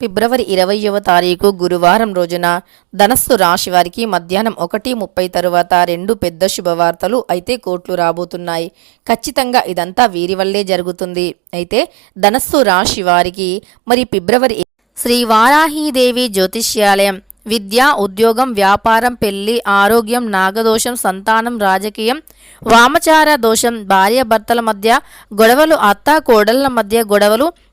ఫిబ్రవరి ఇరవయవ తారీఖు గురువారం రోజున ధనస్సు రాశి వారికి మధ్యాహ్నం ఒకటి ముప్పై తరువాత రెండు పెద్ద శుభవార్తలు అయితే కోట్లు రాబోతున్నాయి. ఖచ్చితంగా ఇదంతా వీరి వల్లే జరుగుతుంది. అయితే ధనస్సు రాశి వారికి మరి ఫిబ్రవరి శ్రీ వారాహీదేవి జ్యోతిష్యాలయం విద్య ఉద్యోగం వ్యాపారం పెళ్ళి ఆరోగ్యం నాగదోషం సంతానం రాజకీయం వామచార దోషం భార్యాభర్తల మధ్య గొడవలు అత్త కోడళ్ళ మధ్య గొడవలు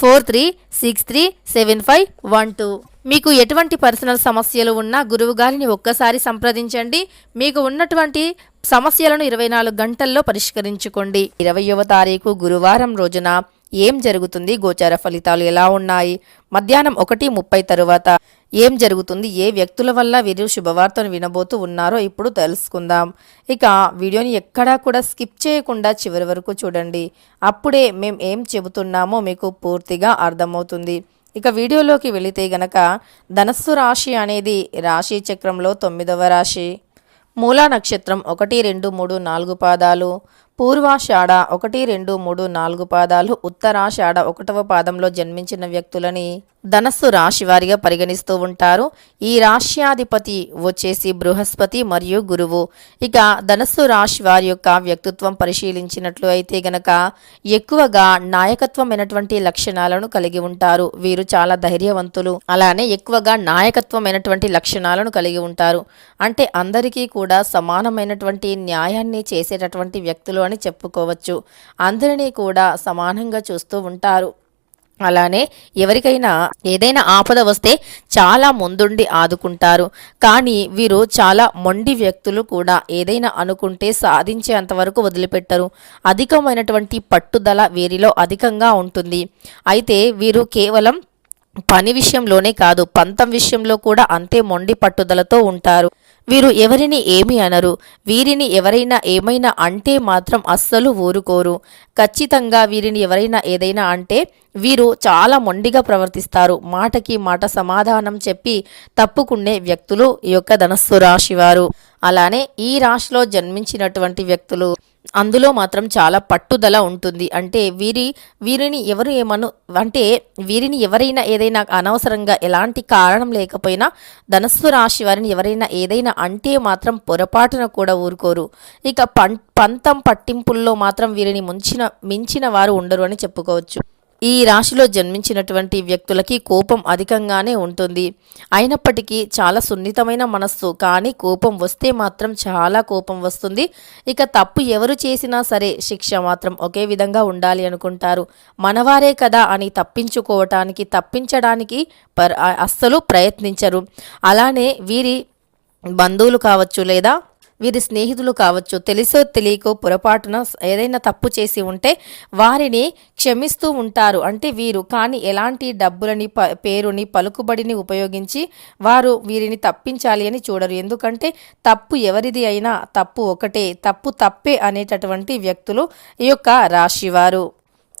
four three six three seven five one two. మీకు ఎటువంటి పర్సనల్ సమస్యలు ఉన్నా గురువు గారిని ఒక్కసారి సంప్రదించండి. మీకు ఉన్నటువంటి సమస్యలను ఇరవై నాలుగు గంటల్లో పరిష్కరించుకోండి. ఇరవయవ తారీఖు గురువారం రోజున ఏం జరుగుతుంది? గోచార ఫలితాలు ఎలా ఉన్నాయి? మధ్యాహ్నం ఒకటి ముప్పై తరువాత ఏం జరుగుతుంది? ఏ వ్యక్తుల వల్ల వీరు శుభవార్తను వినబోతూ ఉన్నారో ఇప్పుడు తెలుసుకుందాం. ఇక వీడియోని ఎక్కడా కూడా స్కిప్ చేయకుండా చివరి వరకు చూడండి. అప్పుడే మేము ఏం చెబుతున్నామో మీకు పూర్తిగా అర్థమవుతుంది. ఇక వీడియోలోకి వెళితే గనక ధనస్సు రాశి అనేది రాశి చక్రంలో తొమ్మిదవ రాశి. మూలా నక్షత్రం ఒకటి రెండు మూడు నాలుగు పాదాలు. పూర్వాషాఢ ఒకటి రెండు మూడు నాలుగు పాదాలు ఉత్తరాషాఢ ఒకటవ పాదంలో జన్మించిన వ్యక్తులని ధనస్సు రాశి వారిగా పరిగణిస్తూ ఉంటారు. ఈ రాశ్యాధిపతి వచ్చేసి బృహస్పతి మరియు గురువు. ఇక ధనస్సు రాశి వారి యొక్క వ్యక్తిత్వం పరిశీలించినట్లు అయితే గనక ఎక్కువగా నాయకత్వమైనటువంటి లక్షణాలను కలిగి ఉంటారు. వీరు చాలా ధైర్యవంతులు. అలానే ఎక్కువగా నాయకత్వమైనటువంటి లక్షణాలను కలిగి ఉంటారు. అంటే అందరికీ కూడా సమానమైనటువంటి న్యాయాన్ని చేసేటటువంటి వ్యక్తులు అని చెప్పుకోవచ్చు. అందరినీ కూడా సమానంగా చూస్తూ ఉంటారు. అలానే ఎవరికైనా ఏదైనా ఆపద వస్తే చాలా ముందుండి ఆదుకుంటారు. కానీ వీరు చాలా మొండి వ్యక్తులు కూడా ఏదైనా అనుకుంటే సాధించేంత వరకు వదిలిపెట్టరు. అధికమైనటువంటి పట్టుదల వీరిలో అధికంగా ఉంటుంది. అయితే వీరు కేవలం పని విషయంలోనే కాదు పంతం విషయంలో కూడా అంతే మొండి పట్టుదలతో ఉంటారు. వీరు ఎవరిని ఏమి అనరు. వీరిని ఎవరైనా ఏమైనా అంటే మాత్రం అస్సలు ఊరుకోరు. ఖచ్చితంగా వీరిని ఎవరైనా ఏదైనా అంటే వీరు చాలా మొండిగా ప్రవర్తిస్తారు. మాటకి మాట సమాధానం చెప్పి తప్పుకునే వ్యక్తులు ఈ యొక్క ధనస్సు రాశి వారు. అలానే ఈ రాశిలో జన్మించినటువంటి వ్యక్తులు అందులో మాత్రం చాలా పట్టుదల ఉంటుంది. అంటే వీరి వీరిని ఎవరు ఏమను అంటే వీరిని ఎవరైనా ఏదైనా అనవసరంగా ఎలాంటి కారణం లేకపోయినా ధనస్సు రాశి వారిని ఎవరైనా ఏదైనా అంటే మాత్రం పొరపాటున కూడా ఊరుకోరు. ఇక పం పంతం పట్టింపుల్లో మాత్రం వీరిని ముంచిన మించిన వారు ఉండరు అని చెప్పుకోవచ్చు. ఈ రాశిలో జన్మించినటువంటి వ్యక్తులకి కోపం అధికంగానే ఉంటుంది. అయినప్పటికీ చాలా సున్నితమైన మనస్సు కానీ కోపం వస్తే మాత్రం చాలా కోపం వస్తుంది. ఇక తప్పు ఎవరు చేసినా సరే శిక్ష మాత్రం ఒకే విధంగా ఉండాలి అనుకుంటారు. మనవారే కదా అని తప్పించుకోవటానికి తప్పించడానికి పర్ అస్సలు ప్రయత్నించరు. అలానే వీరి బంధువులు కావచ్చు లేదా వీరి స్నేహితులు కావచ్చు తెలిసో తెలియకో పొరపాటున ఏదైనా తప్పు చేసి ఉంటే వారిని క్షమిస్తూ ఉంటారు. అంటే వీరు కానీ ఎలాంటి డబ్బులని ప పేరుని పలుకుబడిని ఉపయోగించి వారు వీరిని తప్పించాలి అని చూడరు. ఎందుకంటే తప్పు ఎవరిది అయినా తప్పు ఒకటే తప్పు తప్పే అనేటటువంటి వ్యక్తులు ఈ యొక్క రాశివారు.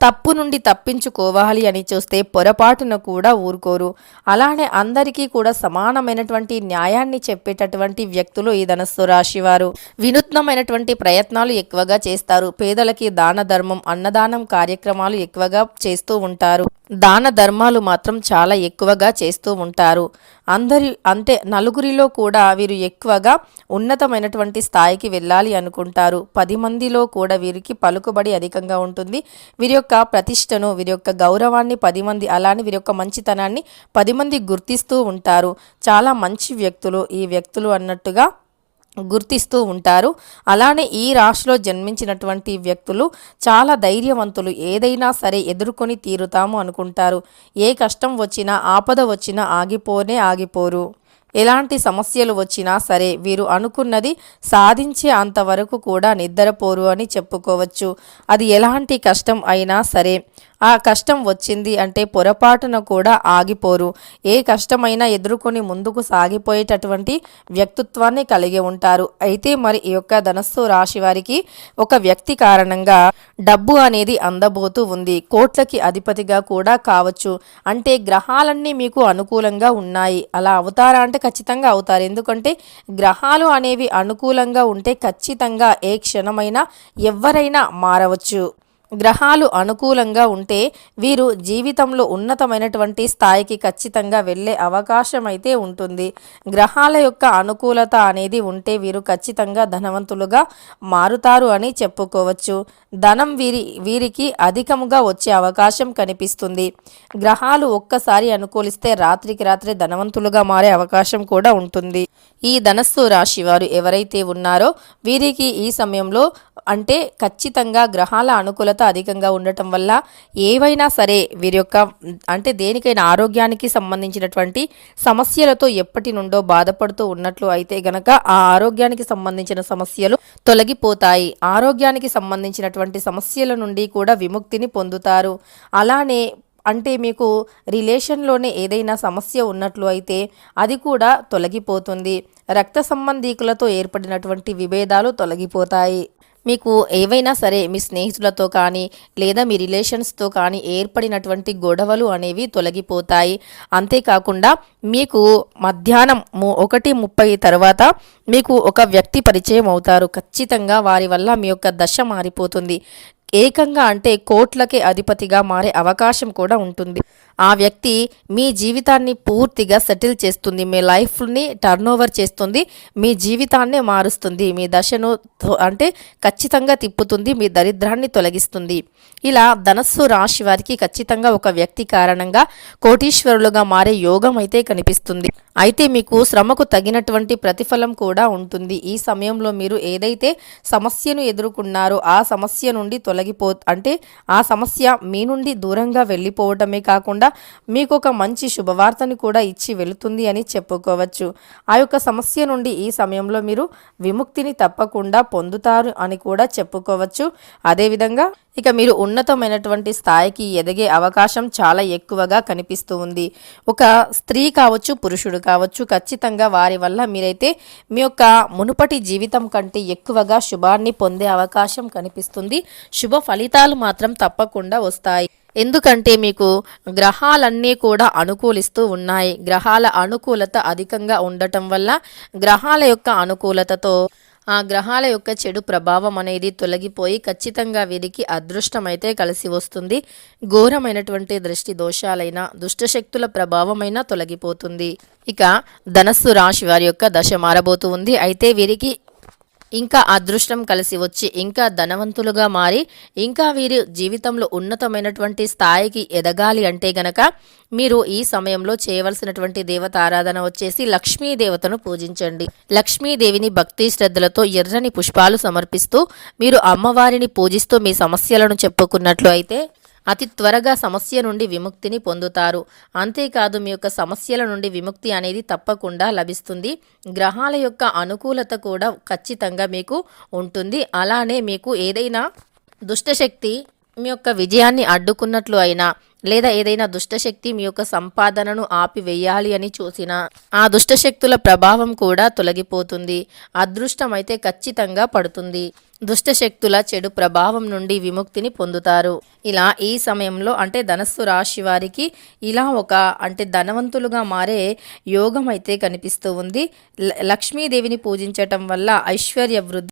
తప్పు నుండి తప్పించుకోవాలి అని చూస్తే పొరపాటున కూడా ఊరుకోరు. అలానే అందరికీ కూడా సమానమైనటువంటి న్యాయాన్ని చెప్పేటటువంటి వ్యక్తులు ఈ ధనస్సు రాశివారు. వినూత్నమైనటువంటి ప్రయత్నాలు ఎక్కువగా చేస్తారు. పేదలకి దాన ధర్మం అన్నదానం కార్యక్రమాలు ఎక్కువగా చేస్తూ ఉంటారు. దాన ధర్మాలు మాత్రం చాలా ఎక్కువగా చేస్తూ ఉంటారు. అందరి అంటే నలుగురిలో కూడా వీరు ఎక్కువగా ఉన్నతమైనటువంటి స్థాయికి వెళ్ళాలి అనుకుంటారు. పది మందిలో కూడా వీరికి పలుకుబడి అధికంగా ఉంటుంది. వీరి యొక్క ప్రతిష్టను వీరి యొక్క గౌరవాన్ని పది మంది అలానే వీరి యొక్క మంచితనాన్ని పది మంది గుర్తిస్తూ ఉంటారు. చాలా మంచి వ్యక్తులు ఈ వ్యక్తులు అన్నట్టుగా గుర్తిస్తూ ఉంటారు. అలానే ఈ రాశిలో జన్మించినటువంటి వ్యక్తులు చాలా ధైర్యవంతులు. ఏదైనా సరే ఎదుర్కొని తీరుతాము అనుకుంటారు. ఏ కష్టం వచ్చినా ఆపద వచ్చినా ఆగిపోనే ఆగిపోరు. ఎలాంటి సమస్యలు వచ్చినా సరే వీరు అనుకున్నది సాధించే అంతవరకు కూడా నిద్రపోరు అని చెప్పుకోవచ్చు. అది ఎలాంటి కష్టం అయినా సరే ఆ కష్టం వచ్చింది అంటే పొరపాటున కూడా ఆగిపోరు. ఏ కష్టమైనా ఎదుర్కొని ముందుకు సాగిపోయేటటువంటి వ్యక్తిత్వాన్ని కలిగి ఉంటారు. అయితే మరి ఈ యొక్క ధనస్సు రాశి వారికి ఒక వ్యక్తి కారణంగా డబ్బు అనేది అందబోతూ ఉంది. కోట్లకి అధిపతిగా కూడా కావచ్చు. అంటే గ్రహాలన్నీ మీకు అనుకూలంగా ఉన్నాయి. అలా అవుతారా అంటే ఖచ్చితంగా అవుతారు. ఎందుకంటే గ్రహాలు అనేవి అనుకూలంగా ఉంటే ఖచ్చితంగా ఏ క్షణమైనా ఎవరైనా మారవచ్చు. గ్రహాలు అనుకూలంగా ఉంటే వీరు జీవితంలో ఉన్నతమైనటువంటి స్థాయికి ఖచ్చితంగా వెళ్ళే అవకాశం అయితే ఉంటుంది. గ్రహాల యొక్క అనుకూలత అనేది ఉంటే వీరు ఖచ్చితంగా ధనవంతులుగా మారుతారు అని చెప్పుకోవచ్చు. ధనం వీరి వీరికి అధికముగా వచ్చే అవకాశం కనిపిస్తుంది. గ్రహాలు ఒక్కసారి అనుకూలిస్తే రాత్రికి రాత్రి ధనవంతులుగా మారే అవకాశం కూడా ఉంటుంది. ఈ ధనస్సు రాశి వారు ఎవరైతే ఉన్నారో వీరికి ఈ సమయంలో అంటే ఖచ్చితంగా గ్రహాల అనుకూలత అధికంగా ఉండటం వల్ల ఏవైనా సరే వీరి యొక్క అంటే దేనికైనా ఆరోగ్యానికి సంబంధించినటువంటి సమస్యలతో ఎప్పటి నుండో బాధపడుతూ ఉన్నట్లు అయితే గనక ఆ ఆరోగ్యానికి సంబంధించిన సమస్యలు తొలగిపోతాయి. ఆరోగ్యానికి సంబంధించినటువంటి సమస్యల నుండి కూడా విముక్తిని పొందుతారు. అలానే అంటే మీకు రిలేషన్లోనే ఏదైనా సమస్య ఉన్నట్లు అయితే అది కూడా తొలగిపోతుంది. రక్త సంబంధీకులతో ఏర్పడినటువంటి విభేదాలు తొలగిపోతాయి. మీకు ఏవైనా సరే మీ స్నేహితులతో కానీ లేదా మీ రిలేషన్స్తో కానీ ఏర్పడినటువంటి గొడవలు అనేవి తొలగిపోతాయి. అంతేకాకుండా మీకు మధ్యాహ్నం ఒకటి ముప్పై తర్వాత మీకు ఒక వ్యక్తి పరిచయం అవుతారు. ఖచ్చితంగా వారి వల్ల మీ యొక్క దశ మారిపోతుంది. ఏకంగా అంటే కోట్లకే అధిపతిగా మారే అవకాశం కూడా ఉంటుంది. ఆ వ్యక్తి మీ జీవితాన్ని పూర్తిగా సెటిల్ చేస్తుంది మీ లైఫ్ని టర్న్ ఓవర్ చేస్తుంది మీ జీవితాన్నే మారుస్తుంది మీ దశను అంటే ఖచ్చితంగా తిప్పుతుంది మీ దరిద్రాన్ని తొలగిస్తుంది. ఇలా ధనస్సు రాశి వారికి ఖచ్చితంగా ఒక వ్యక్తి కారణంగా కోటీశ్వరులుగా మారే యోగం అయితే కనిపిస్తుంది. అయితే మీకు శ్రమకు తగినటువంటి ప్రతిఫలం కూడా ఉంటుంది. ఈ సమయంలో మీరు ఏదైతే సమస్యను ఎదుర్కొన్నారో ఆ సమస్య నుండి తొలగిపో అంటే ఆ సమస్య మీ నుండి దూరంగా వెళ్ళిపోవటమే కాకుండా మీకు ఒక మంచి శుభవార్తను కూడా ఇచ్చి వెళుతుంది అని చెప్పుకోవచ్చు. ఆ యొక్క సమస్య నుండి ఈ సమయంలో మీరు విముక్తిని తప్పకుండా పొందుతారు అని కూడా చెప్పుకోవచ్చు. అదేవిధంగా ఇక మీరు ఉన్నతమైనటువంటి స్థాయికి ఎదిగే అవకాశం చాలా ఎక్కువగా కనిపిస్తూ ఉంది. ఒక స్త్రీ కావచ్చు పురుషుడు కావచ్చు ఖచ్చితంగా వారి వల్ల మీరైతే మీ యొక్క మునుపటి జీవితం కంటే ఎక్కువగా శుభాన్ని పొందే అవకాశం కనిపిస్తుంది. శుభ ఫలితాలు మాత్రం తప్పకుండా వస్తాయి. ఎందుకంటే మీకు గ్రహాలన్నీ కూడా అనుకూలిస్తూ ఉన్నాయి. గ్రహాల అనుకూలత అధికంగా ఉండటం వల్ల గ్రహాల యొక్క అనుకూలతతో ఆ గ్రహాల యొక్క చెడు ప్రభావం అనేది తొలగిపోయి ఖచ్చితంగా వీరికి అదృష్టమైతే కలిసి వస్తుంది. ఘోరమైనటువంటి దృష్టి దోషాలైన దుష్టశక్తుల ప్రభావమైనా తొలగిపోతుంది. ఇక ధనస్సు రాశి వారి యొక్క దశ మారబోతూ ఉంది. అయితే వీరికి ఇంకా అదృష్టం కలిసి వచ్చి ఇంకా ధనవంతులుగా మారి ఇంకా వీరి జీవితంలో ఉన్నతమైనటువంటి స్థాయికి ఎదగాలి అంటే గనక మీరు ఈ సమయంలో చేయవలసినటువంటి దేవత ఆరాధన వచ్చేసి లక్ష్మీ దేవతను పూజించండి. లక్ష్మీదేవిని భక్తి శ్రద్ధలతో ఎర్రని పుష్పాలు సమర్పిస్తూ మీరు అమ్మవారిని పూజిస్తూ మీ సమస్యలను చెప్పుకున్నట్లు అయితే అతి త్వరగా సమస్య నుండి విముక్తిని పొందుతారు. అంతేకాదు మీ యొక్క సమస్యల నుండి విముక్తి అనేది తప్పకుండా లభిస్తుంది. గ్రహాల యొక్క అనుకూలత కూడా ఖచ్చితంగా మీకు ఉంటుంది. అలానే మీకు ఏదైనా దుష్టశక్తి మీ యొక్క విజయాన్ని అడ్డుకున్నట్లు అయినా లేదా ఏదైనా దుష్టశక్తి మీ యొక్క సంపాదనను ఆపివేయాలి అని చూసినా ఆ దుష్టశక్తుల ప్రభావం కూడా తొలగిపోతుంది. అదృష్టం అయితే ఖచ్చితంగా పడుతుంది. దుష్టశక్తుల చెడు ప్రభావం నుండి విముక్తిని పొందుతారు. ఇలా ఈ సమయంలో అంటే ధనస్సు రాశి వారికి ఇలా ఒక అంటే ధనవంతులుగా మారే యోగం అయితే కనిపిస్తూ ఉంది. ల- లక్ష్మీదేవిని పూజించటం వల్ల ఐశ్వర్య వృద్ధి